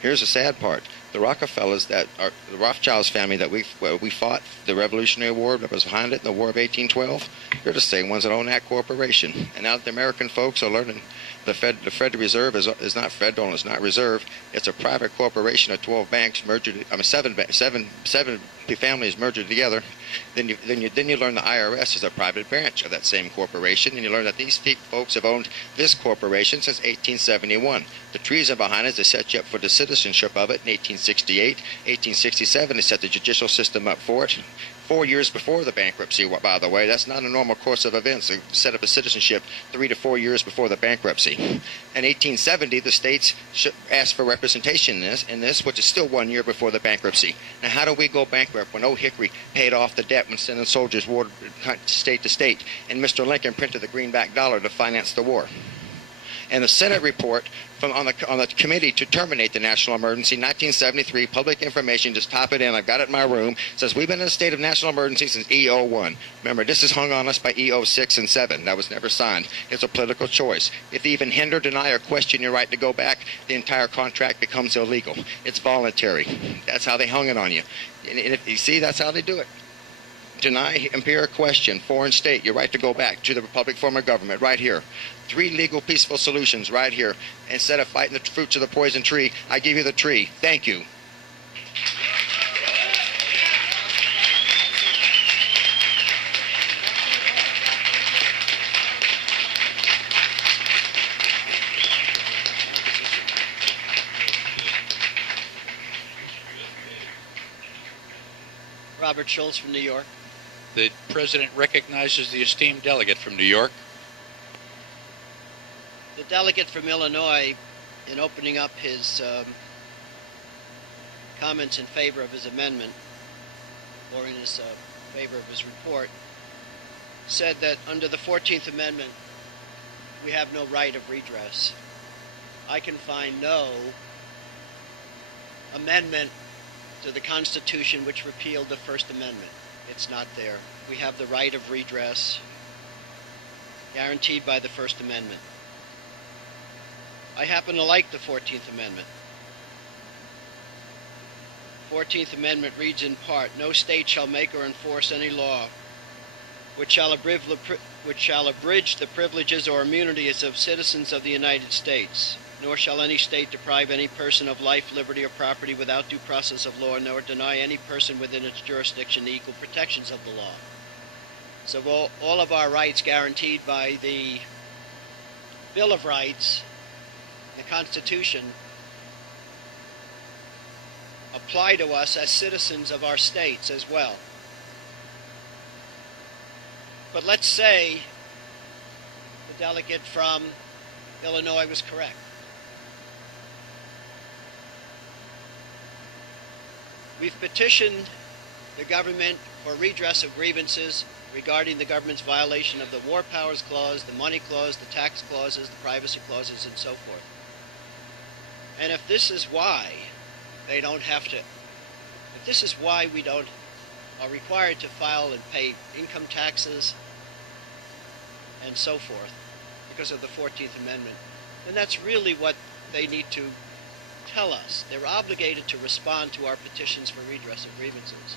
Here's the sad part. The Rockefellers, the Rothschilds family that we fought, the Revolutionary War that was behind it, the War of 1812, they're the same ones that own that corporation. And now that the American folks are learning the Federal Reserve is not federal and it's not reserve. It's a private corporation of 12 banks merged. Seven families merged together. Then you learn the IRS is a private branch of that same corporation, and you learn that these folks have owned this corporation since 1871. The treason behind it is they set you up for the citizenship of it in 1868. 1867 they set the judicial system up for it. 4 years before the bankruptcy, by the way. That's not a normal course of events. They set up a citizenship 3 to 4 years before the bankruptcy. In 1870, the states asked for representation in this, which is still 1 year before the bankruptcy. Now, how do we go bankrupt when Old Hickory paid off the debt when sending soldiers warred state to state, and Mr. Lincoln printed the greenback dollar to finance the war? And the Senate report on the committee to terminate the national emergency, 1973, public information, just top it in, I've got it in my room, says we've been in a state of national emergency since E01. Remember, this is hung on us by E06 and 7. That was never signed. It's a political choice. If they even hinder, deny, or question your right to go back, the entire contract becomes illegal. It's voluntary. That's how they hung it on you. And if you see, that's how they do it. Deny, impede, or question foreign state your right to go back to the republic form of government right here. 3 legal, peaceful solutions right here. Instead of fighting the fruits of the poison tree, I give you the tree. Thank you. Robert Schultz from New York. The President recognizes the esteemed delegate from New York. The delegate from Illinois, in opening up his comments in favor of his amendment, or in his favor of his report, said that under the 14th Amendment, we have no right of redress. I can find no amendment to the Constitution which repealed the First Amendment. It's not there. We have the right of redress guaranteed by the First Amendment. I happen to like the 14th Amendment. 14th Amendment reads in part, no state shall make or enforce any law which shall abridge the privileges or immunities of citizens of the United States, nor shall any state deprive any person of life, liberty, or property without due process of law, nor deny any person within its jurisdiction the equal protections of the law. So all of our rights guaranteed by the Bill of Rights, the Constitution, apply to us as citizens of our states as well. But let's say the delegate from Illinois was correct. We've petitioned the government for redress of grievances regarding the government's violation of the War Powers Clause, the Money Clause, the Tax Clauses, the Privacy Clauses, and so forth. And if this is why they don't have to, if this is why we are required to file and pay income taxes and so forth because of the 14th Amendment, then that's really what they need to tell us. They're obligated to respond to our petitions for redress of grievances.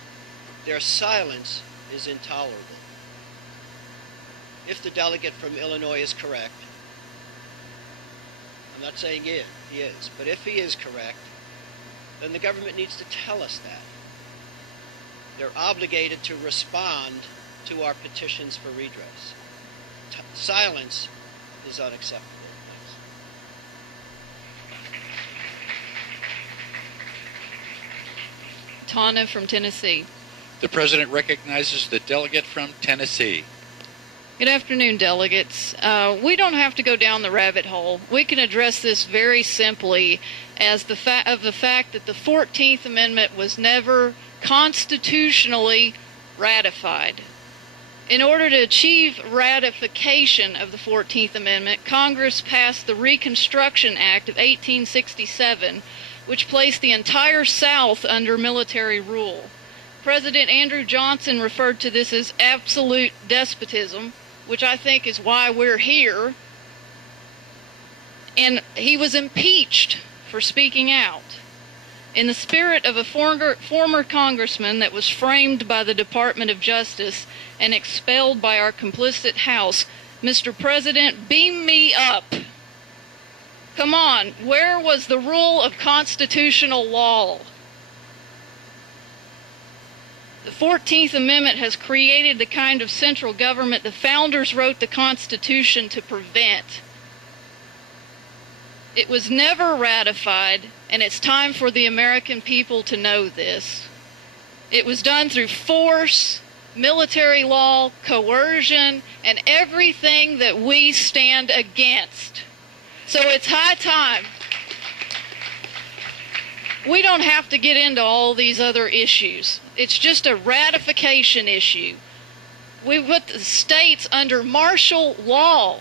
Their silence is intolerable. If the delegate from Illinois is correct, I'm not saying he is, but if he is correct, then the government needs to tell us that. They're obligated to respond to our petitions for redress. Silence is unacceptable. Tana from Tennessee. The President recognizes the delegate from Tennessee. Good afternoon, delegates. We don't have to go down the rabbit hole. We can address this very simply as the fact that the 14th Amendment was never constitutionally ratified. In order to achieve ratification of the 14th Amendment, Congress passed the Reconstruction Act of 1867, which placed the entire South under military rule. President Andrew Johnson referred to this as absolute despotism, which I think is why we're here. And he was impeached for speaking out. In the spirit of a former congressman that was framed by the Department of Justice and expelled by our complicit House, Mr. President, beam me up. Come on, where was the rule of constitutional law? The 14th Amendment has created the kind of central government the founders wrote the Constitution to prevent. It was never ratified, and it's time for the American people to know this. It was done through force, military law, coercion, and everything that we stand against. So it's high time. We don't have to get into all these other issues. It's just a ratification issue. We put the states under martial law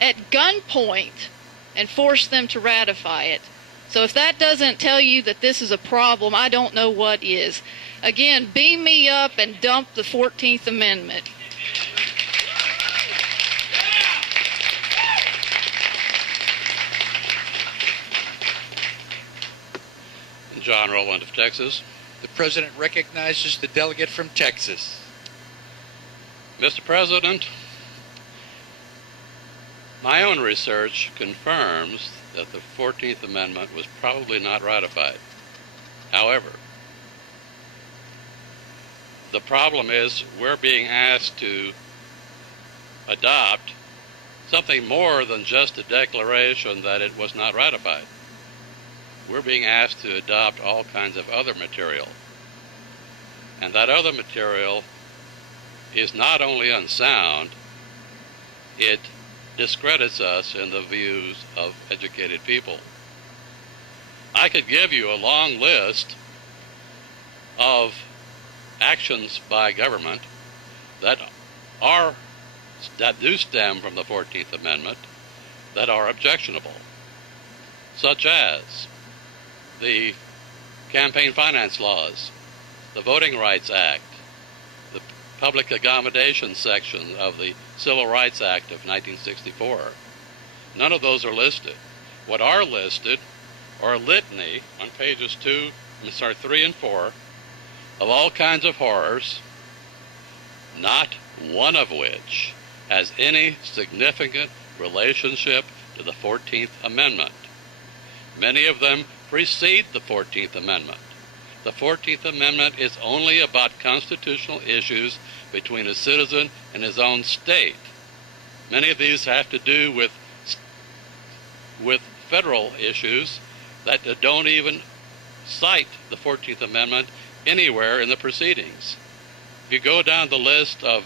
at gunpoint and force them to ratify it. So if that doesn't tell you that this is a problem, I don't know what is. Again, beam me up and dump the 14th Amendment. John Rowland of Texas. The President recognizes the delegate from Texas. Mr. President, my own research confirms that the 14th Amendment was probably not ratified. However, the problem is we're being asked to adopt something more than just a declaration that it was not ratified. We're being asked to adopt all kinds of other material. And that other material is not only unsound, it discredits us in the views of educated people. I could give you a long list of actions by government that do stem from the 14th Amendment that are objectionable, such as the campaign finance laws, the Voting Rights Act, the public accommodation section of the Civil Rights Act of 1964. None of those are listed. What are listed are a litany on pages 3 and 4 of all kinds of horrors, not one of which has any significant relationship to the 14th Amendment. Many of them precede the 14th Amendment. The 14th Amendment is only about constitutional issues between a citizen and his own state. Many of these have to do with federal issues that don't even cite the 14th Amendment anywhere in the proceedings. If you go down the list of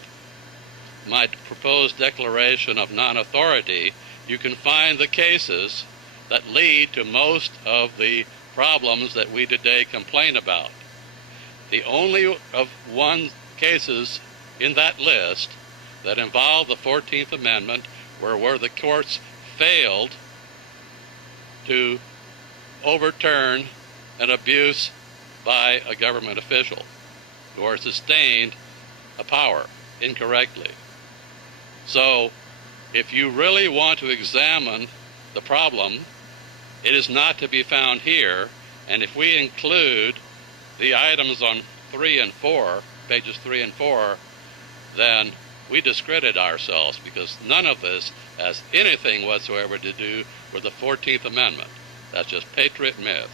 my proposed declaration of non-authority, you can find the cases that lead to most of the problems that we today complain about. The only cases in that list that involve the 14th Amendment were where the courts failed to overturn an abuse by a government official or sustained a power incorrectly. So, if you really want to examine the problem, it is not to be found here, and if we include the items on 3 and 4, pages 3 and 4, then we discredit ourselves, because none of this has anything whatsoever to do with the 14th Amendment. That's just patriot myth.